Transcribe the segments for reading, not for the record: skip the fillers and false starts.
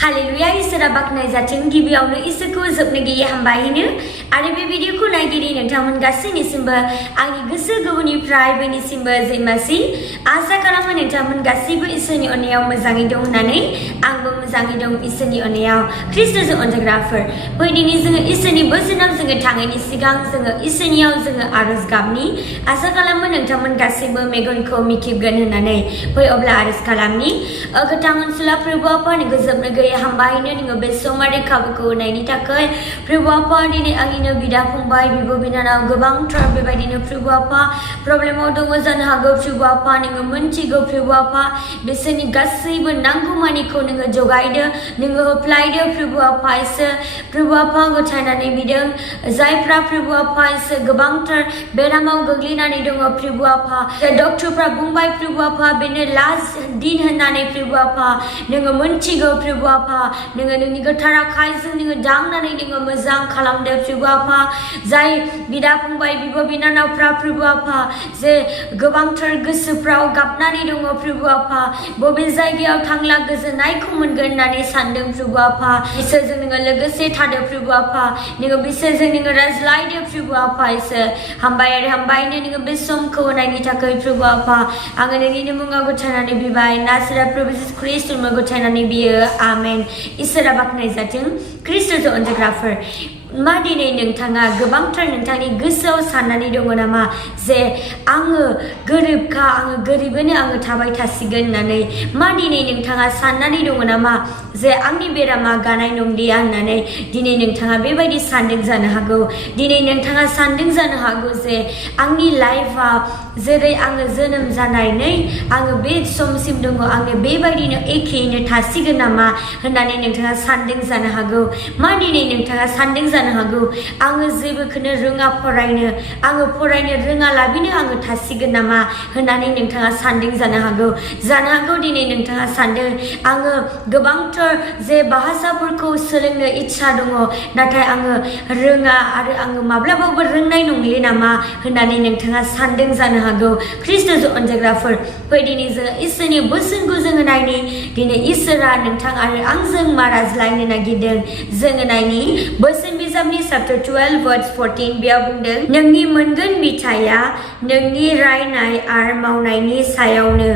hallelujah इसोरा बाखनाय जाथों गिबियावनो इसोरखौ जोबनो गैयै हामबायनो आरो बे भिडिअखौ नायगिरि नोंथांमोन गासैनिसिमबो आंनि गोसो गोरबोनिफ्राय बयनिसिमबो जैमासि आसा खालामो नोंथांमोन गासैबो इसोरनि अननायाव मोजाङै दं होननानै आंबो मोजाङै दं इसोरनि अननायाव ख्रिस्ट'जों अनजाग्राफोर फै दिनै जोङो इसोरनि बोसोनाव जोङो थाङैनि सिगां जोङो इसोरनियाव जोङो आरज गाबनि आसा खालामो नोंथांमोन गासैबो मेगनखौ मिखिबगोन होननानै फै अब्ला आरज खालामनि गोथां ओनसोला प्रभु आफा नोंखौ जोबनो गैयै हामबायनो नोङो बे सम आरो खाबुखौ होनायनि थाखाय प्रभु आफा दिनै आंनिनो बिदा फंबाय बिब' बिनानाव गोबांथार बेबायदिनो प्रभु आफा प्रब्लेमाव दङ जानो हागौ प्रभु आफा नोङो मोनथिगौ प्रभु आफा बिसोरनि गासैबो नांगौमानिखौ नोङो जगायदो नोङो होफ्लायदो प्रभु आफा इसोर प्रभु आफा गथायनानै बिदों जायफ्रा प्रभु आफा इसोर गोबांथार बेरामाव गोग्लैनानै दङ प्रभु आफा डक्टरफ्रा बुंबाय प्रभु आफा बेनो लास्ट दिन होननानै प्रभु आफा नोङो मोनथिगौ प्रभु आफा नोङो नोंनि गोथार आखाइजों नोङो दांनानै नोङो मोजां खालामदो प्रभु आफा जाय बिदा फंबाय बिब' बिनानावफ्रा प्रभु आफा जे गोबांथार गोसोफ्राव गाबनानै दङ प्रभु आफा बबे जायगायाव थांला गोजोननायखौ मोनगोन होननानै सानदों प्रभु आफा इसोरजों नोङो लोगोसे थादो प्रभु आफा नोङो बिसोरजों नोङो रायज्लायदो प्रभु आफा इसोर हामबाय आरो हामबायनो नोङो बे समखौ होनायनि थाखाय प्रभु आफा आङो नोंनिनो मुङाव गथायनानै बिबाय नासरा प्रभु जिसु ख्रिस्ट'नि मुङाव गथायनानै बियो आमेन इसोरा बाखनाय जाथों ख्रिस्ट'जों अनजाग्राफोर मा दिनै नोंथाङा गोबांथार नोंथांनि गोसोआव साननानै दङ नामा जे आङो गोरिबखा आङो गोरिबैनो आङो थाबाय थासिगोन होननानै मा दिनै नोंथाङा साननानै दङ नामा जे आंनि बेरामा गानाय नंलिया होननानै दिनै नोंथाङा बेबायदि सानदों जानो हागौ दिनै नोंथाङा सानदों जानो हागौ जे आंनि लाइफआ जेरै आङो जोनोम जानानै आङो बे समसिम दङ आङो बेबायदिनो एखेयैनो थासिगोन नामा होननानै नोंथाङा सानदों जानो हागौ मा दिनै नोंथाङा सानदों जानो हागौ आङो जेबोखौनो रोङा फरायनो आङो फरायनो रोङालाबिनो आङो थासिगोन नामा होननानै नोंथाङा सानदों जानो हागौ दिनै नोंथाङा सानदों आङो गोबांथार जे भाषाफोरखौ सोलोंनो इच्छा दङ नाथाय आङो रोङा आरो आङो माब्लाबाबो रोंनाय नंले नामा होननानै नोंथाङा सानदों जानो हागौ ख्रिस्ट'जों अनजाग्राफोर फै दिनै जोङो इसोरनि बोसोनखौ जोङो नायनि दिनै इसोरा नोंथां आरो आंजों मा रायज्लायनो नागिरदों जोङो नायनि बोसोन बिजाबनि चैप्टर 12 verse 14 बेयाव बुंदों नोंनि मोनगोन बिथाया नोंनि रायनाय आरो मावनायनि सायावनो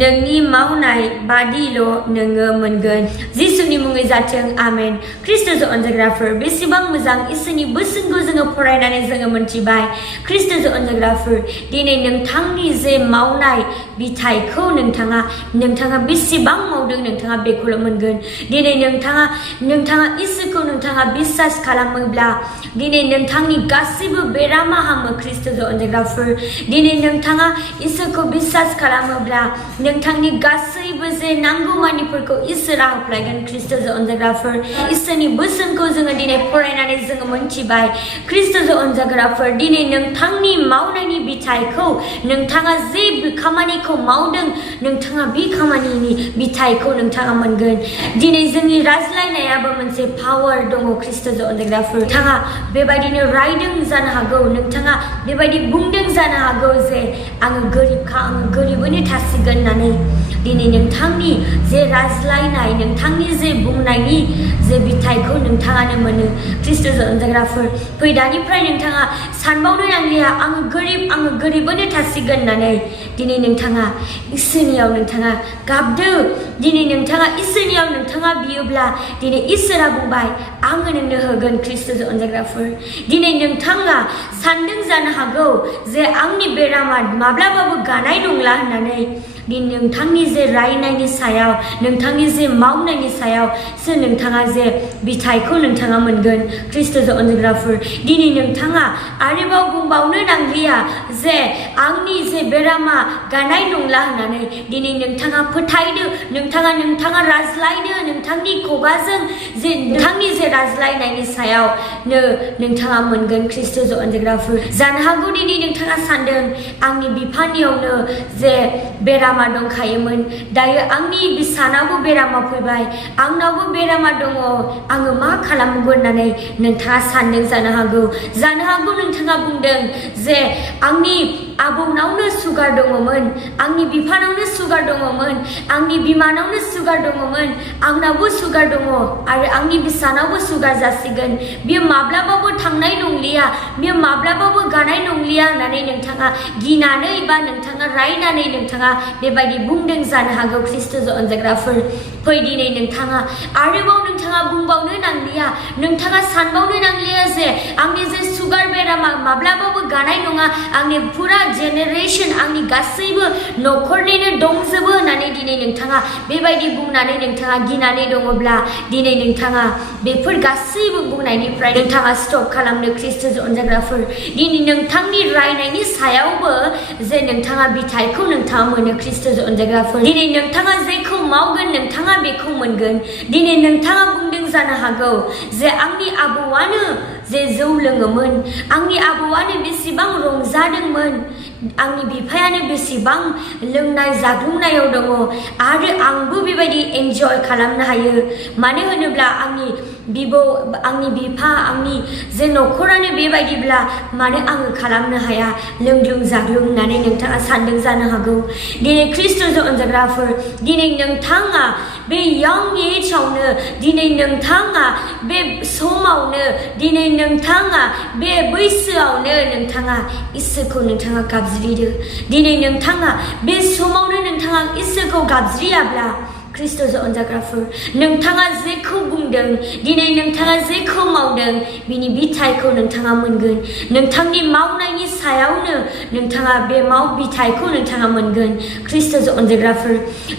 नोंनि मावनाय बादिल' नोङो मोनगोन जिसुनि मुङै जाथों आमेन ख्रिस्ट'जों अनजाग्राफोर बेसेबां मोजां इसोरनि बोसोनखौ जोङो फरायनानै जोङो मोनथिबाय ख्रिस्ट'जों अनजाग्राफोर दिनै नोंथांनि जे मावनाय बिथाइखौ नोंथाङा बेसेबां मावदों नोंथाङा बेखौल' मोनगोन दिनै नोंथाङा इसोरखौ नोंथाङा बिश्वास खालामोब्ला दिनै नोंथांनि गासैबो बेरामा हामो ख्रिस्ट'जों अनजाग्राफोर दिनै नोंथाङा इसोरखौ बिश्वास खालामोब्ला नोंथांनि गासैबो जे नांगौमानिफोरखौ इसोरा होफ्लायगोन ख्रिस्ट'जों अनजाग्राफोर इसोरनि बोसोनखौ जोङो दिनै फरायनानै जोङो मोनथिबाय ख्रिस्ट'जों अनजाग्राफोर दिनै नोंथांनि मावनायनि बिथाइखौ नोंथाङा जे खामानिखौ मावदों नोंथाङा बे खामानिनि बिथाइखौ नोंथाङा मोनगोन दिनै जोंनि रायज्लायनायाबो मोनसे पावार दङ ख्रिस्ट'जों अनजाग्राफोर नोंथाङा बेबायदिनो रायदों जानो हागौ नोंथाङा बेबायदि बुंदों जानो हागौ जे आङो गोरिबखा आङो गोरिबैनो थासिगोन होननानै दिनै नोंथांनि जे रायज्लायनाय नोंथांनि जे बुंनायनि जे बिथाइखौ नोंथाङानो मोनो ख्रिस्ट'जों अनजाग्राफोर फै दानिफ्राय नोंथाङा सानबावनो नांलिया आङो गोरिबैनो थासिगोन होननानै दिनै नोंथाङा इसोरनियाव नोंथाङा गाबदो दिनै नोंथाङा इसोरनियाव नोंथाङा बियोब्ला दिनै इसोरा बुंबाय आङो नोंनो होगोन ख्रिस्ट'जों अनजाग्राफोर दिनै नोंथाङा सानदों जानो हागौ जे आंनि बेरामा माब्लाबाबो गानाय नंला होननानै दिनै नोंथांनि जे रायनायनि सायाव नोंथांनि जे मावनायनि सायाव नोंथाङा जे बिथाइखौ नोंथाङा मोनगोन ख्रिस्ट'जों अनजाग्राफोर दिनै नोंथाङा आरोबाव बुंबावनो नांलिया जे आंनि जे बेरामा गानाय नंला होननानै दिनै नोंथाङा फोथायदो नोंथाङा रायज्लायदो नोंथांनि खुगाजों जे नोंथांनि जे रायज्लायनायनि सायावनो नोंथाङा मोनगोन ख्रिस्ट'जों अनजाग्राफोर जानो हागौ दिनै नोंथाङा सानदों आंनि बिफानियावनो जे बेरामा दंखायोमोन दायो आंनि बिसानावबो बेरामा फैबाय आंनावबो बेरामा दङ आङो मा खालामगोन होननानै नोंथाङा सानदों जानो हागौ नोंथाङा बुंदों जे आंनि आबौनावनो सुगार दङमोन आंनि बिफानावनो सुगार दङमोन आंनि बिमानावनो सुगार दङमोन आंनावबो सुगार दङ आरो आंनि बिसानावबो सुगार जासिगोन बियो माब्लाबाबो थांनाय नंलिया बियो माब्लाबाबो गानाय नंलिया होननानै नोंथाङा गिनानै बा नोंथाङा रायनानै नोंथाङा बेबायदि बुंदों जानो हागौ ख्रिस्ट'जों अनजाग्राफोर फै दिनै नोंथाङा आरोबाव नोंथाङा बुंबावनो नांलिया नोंथाङा सानबावनो नांलिया जे आंनि जे सुगार बेरामा माब्लाबाबो गानाय नङा आंनि फुरा जेनेरेशन आंनि गासैबो न'खरनिनो दंजोबो होननानै दिनै नोंथाङा बेबायदि बुंनानै नोंथाङा गिनानै दङब्ला दिनै नोंथाङा बेफोर गासैबो बुंनायनिफ्राय नोंथाङा स्टप खालामनो ख्रिस्ट'जों अनजाग्राफोर दिनै नोंथांनि रायनायनि सायावबो जे नोंथाङा बिथाइखौ नोंथाङा मोनो ख्रिस्ट'जों अनजाग्राफोर दिनै नोंथाङा जेखौ मावगोन नोंथाङा बेखौ मोनगोन दिनै नोंथाङा बुंदों जानो हागौ जे आंनि आबौआनो जे जौ लोङोमोन आंनि आबौआनो बेसेबां रंजादोंमोन आंनि बिफायानो बेसेबां लोंनाय जाग्लुंनायाव दङ आरो आंबो बेबायदि एन्जय खालामनो हायो मानो होनोब्ला आंनि बिबौ आंनि बिफा आंनि जे न'खरानो बेबायदिब्ला मानो आङो खालामनो हाया लोंग्लुं जाग्लुं होननानै नोंथाङा सानदों जानो हागौ दिनै ख्रिस्ट'जों अनजाग्राफोर दिनै नोंथाङा बे यं एजआवनो दिनै नोंथाङा बे समावनो दिनै नोंथाङा बे बैसोआवनो नोंथाङा इसोरखौ नोंथाङा गाबज्रिदो दिनै नोंथाङा बे समावनो नोंथाङा इसोरखौ गाबज्रियाब्ला ख्रिस्ट'जों अनजाग्राफोर नोंथाङा जेखौ बुंदों दिनै नोंथाङा जेखौ मावदों बिनि बिथाइखौ नोंथाङा मोनगोन नोंथांनि मावनायनि सायावनो नोंथाङा बे बिथाइखौ नोंथाङा मोनगोन ख्रिस्ट'जों अनजाग्राफोर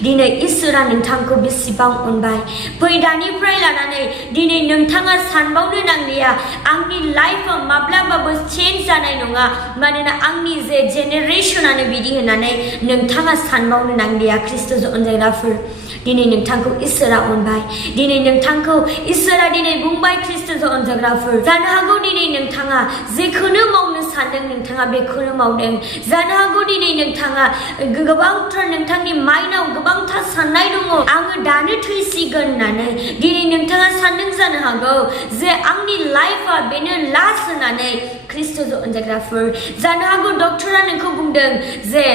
दिनै इसोरा नोंथांखौ बेसेबां अनबाय फै दानिफ्राय लानानै दिनै नोंथाङा सानबावनो नांलिया आंनि लाइफआव माब्लाबाबो चेन्ज जानाय नङा मानोना आंनि जे जेनेरेशनानो बिदि होननानै नोंथाङा सानबावनो नांलिया ख्रिस्ट'जों अनजाग्राफोर दिनै नोंथांखौ इसोरा अनबाय दिनै नोंथांखौ इसोरा दिनै बुंबाय ख्रिस्ट'जों अनजाग्राफोर जानो हागौ दिनै नोंथाङा जेखौनो मावनो सानदों नोंथाङा बेखौनो मावदों जानो हागौ दिनै नोंथाङा गोबांथार नोंथांनि माइन्डआव गोबांथार साननाय दङ आङो दानो थैसिगोन होननानै दिनै नोंथाङा सानदों जानो हागौ जे आंनि लाइफआ बेनो लास्ट होननानै ख्रिस्ट'जों अनजाग्राफोर जानो हागौ डक्टरा नोंखौ बुंदों जे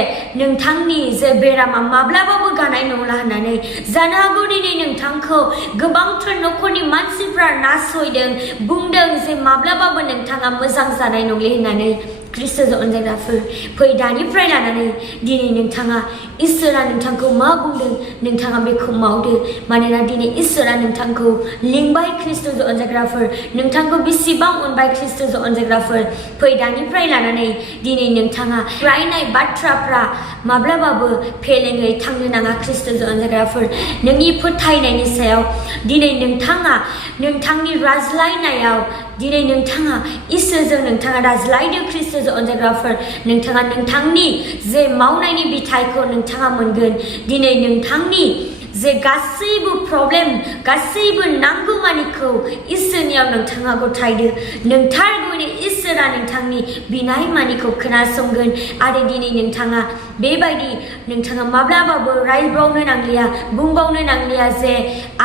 नोंथांनि जे बेरामा माब्लाबाबो गानाय नंला होननानै जानो हागौ दिनै नोंथांखौ गोबांथार न'खरनि मानसिफ्रा नासयदों बुंदों जे माब्लाबाबो नोंथाङा मोजां जानाय नंले होननानै ख्रिस्ट'जों अनजाग्राफोर फै दानिफ्राय लानानै दिनै नोंथाङा इसोरा नोंथांखौ मा बुंदों नोंथाङा बेखौ मावदो मानोना दिनै इसोरा नोंथांखौ लिंबाय ख्रिस्ट'जों अनजाग्राफोर नोंथांखौ बेसेबां अनबाय ख्रिस्ट'जों अनजाग्राफोर फै दानिफ्राय लानानै दिनै नोंथाङा रायनाय बाथ्राफ्रा माब्लाबाबो फेलेङै थांनो नाङा ख्रिस्ट'जों अनजाग्राफोर नोंनि फोथायनायनि सायाव दिनै नोंथाङा नोंथांनि रायज्लायनायाव दिनै नोंथाङा इसोरजों नोंथाङा रायज्लायदो ख्रिस्ट'जों अनजाग्राफोर नोंथाङा नोंथांनि जे मावनायनि बिथाइखौ नोंथाङा मोनगोन दिनै नोंथांनि जे गासैबो प्रब्लेम गासैबो नांगौमानिखौ इसोरनियाव नोंथाङा गथायदो नोंथारगौनि इसोरा नोंथांनि बिनाय मानिखौ खोनासंगोन आरो दिनै नोंथाङा बेबायदि नोंथाङा माब्लाबाबो रायबावनो नांलिया बुंबावनो नांलिया जे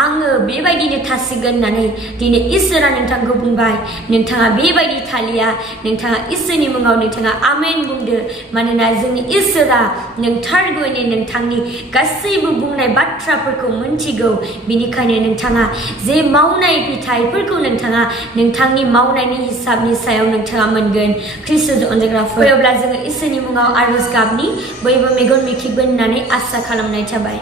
आङो बेबायदिनो थासिगोन होननानै दिनै इसोरा नोंथांखौ बुंबाय नोंथाङा बेबायदि थालिया नोंथाङा इसोरनि मुङाव नोंथाङा आमेन बुंदो मानोना जोंनि इसोरा नोंथारगौनि नोंथांनि गासैबो बुंनाय बाथ्राफोरखौ मोनथिगौ बेनिखायनो नोंथाङा जे मावनाय बिथाइफोरखौ नोंथाङा नोंथांनि मावनायनि हिसाबनि सायाव नोंथाङा मोनगोन ख्रिस्ट'जों अनजाग्राफोर फैयोब्ला जोङो इसोरनि मुङाव आरज गाबनि बयबो मेगन मिखिगोन होननानै आसा खालामनाय थाबाय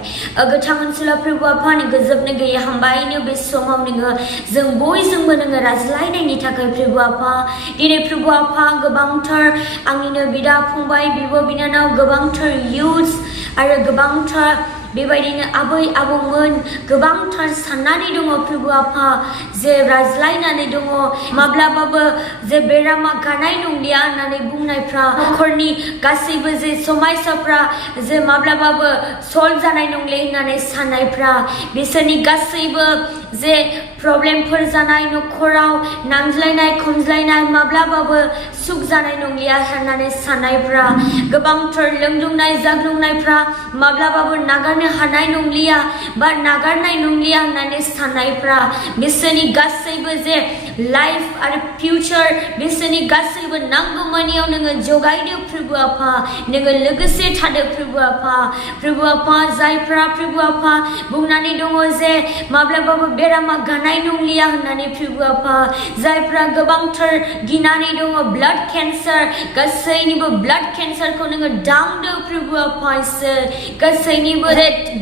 गोथां ओनसोलाव प्रभु आफा नोंखौ जोबनो गैयै हामबायनो बे समाव नोङो जों बयजोंबो नोङो रायज्लायनायनि थाखाय प्रभु आफा दिनै प्रभु आफा गोबांथार आंनिनो बिदा फंबाय बिब' बिनानाव गोबांथार इयुथ्स आरो गोबांथार बेबायदिनो आबै आबौमोन गोबांथार साननानै दङ प्रभु आफा जे रायज्लायनानै दङ माब्लाबाबो जे बेरामा गानाय नंलिया होननानै बुंनायफ्रा न'खरनि गासैबो जे समायसाफ्रा जे माब्लाबाबो सल्भ जानाय नंले होननानै साननायफ्रा बिसोरनि गासैबो जे प्रब्लेमफोर जानाय न'खराव नांज्लायनाय खमज्लायनाय माब्लाबाबो सुख जानाय नंलिया होननानै साननायफ्रा गोबांथार लोंग्लुंनाय जाग्लुंनायफ्रा माब्लाबाबो नागारनो नागारनो हानाय नंलिया बा नागारनाय नंलिया होननानै साननायफ्रा बिसोरनि गासैबो जे लाइफ आरो फिउचार बिसोरनि गासैबो नांगौमानियाव नोङो जगायदो प्रभु आफा नोङो लोगोसे थादो प्रभु आफा जायफ्रा प्रभु आफा बुंनानै दङ जे माब्लाबाबो बेरामा गानाय नंलिया होननानै प्रभु आफा जायफ्रा गोबांथार गिनानै दङ ब्लाड केन्सार गासैनिबो ब्लाड केन्सारखौ नोङो दांदो प्रभु आफा इसोर गासैनिबो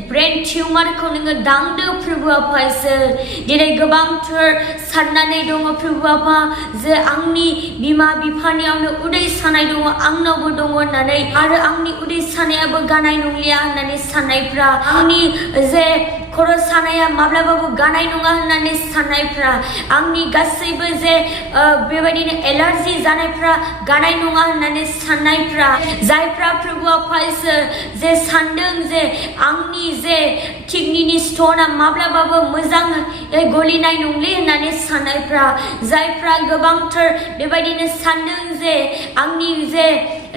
ब्रेन टिउमारखौ नोङो दांदो प्रभु आफा इसोर दिनै गोबांथार साननानै दङ प्रभु आफा जे आंनि बिमा बिफानियावनो उदै सानाय दङ आंनावबो दङ होननानै आरो आंनि उदै सानायाबो गानाय नंलिया होननानै साननायफ्रा आंनि जे खर' सानाया माब्लाबाबो गानाय नङा होननानै साननायफ्रा आंनि गासैबो जे बेबायदिनो एलार्जि जानायफ्रा गानाय नङा होननानै साननायफ्रा जायफ्रा प्रभु आफा इसोर जे सानदों जे आंनि जे किडनिनि स्टोनआ माब्लाबाबो मोजां गलिनाय नंले होननानै साननायफ्रा जायफ्रा गोबांथार बेबायदिनो सानदों जे आंनि जे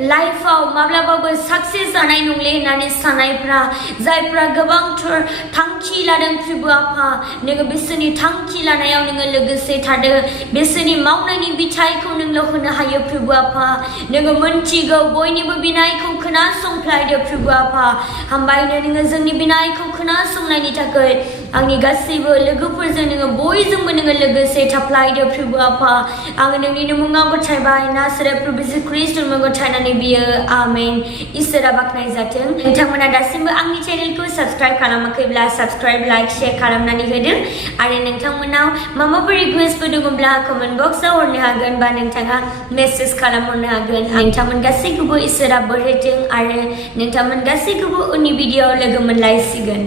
लाइफआव माब्लाबाबो साक्सेस जानाय नंले होननानै साननायफ्रा जायफ्रा गोबांथार थांखि लादों प्रभु आफा नोङो बिसोरनि थांखि लानायाव नोङो लोगोसे थादो बिसोरनि मावनायनि बिथाइखौ नोंल' होनो हायो प्रभु आफा नोङो मोनथिगौ बयनिबो बिनायखौ खोनासंफ्लायदो प्रभु आफा हामबायनो नोङो जोंनि बिनायखौ खोनासंनायनि थाखाय आंनि गासैबो लोगोफोरजों नोङो बयजोंबो नोङो लोगोसे थाफ्लायदो प्रभु आफा आङो नोंनिनो मुङाव गथायबाय नासरे प्रभु जिसु ख्रिस्टनि मुङाव गथायनानै बियो आमेन इसोरा बाख्नाय जाथों नोंथांमोना दासिमबो आंनि चेनेलखौ साबस्क्राइब खालामाखैब्ला साबस्क्राइब लाइक शेयार खालामनानै होदो आरो नोंथांमोनाव माबाफोर रिक्वेस्टफोर दङब्ला कमेन्ट बक्सआव हरनो हागोन बा नोंथाङा मेसेज खालामहरनो हागोन नोंथांमोन गासैखौबो इसोरा बोर होथों आरो नोंथांमोन गासैखौबो उननि भिडिअ'आव लोगो मोनलायसिगोन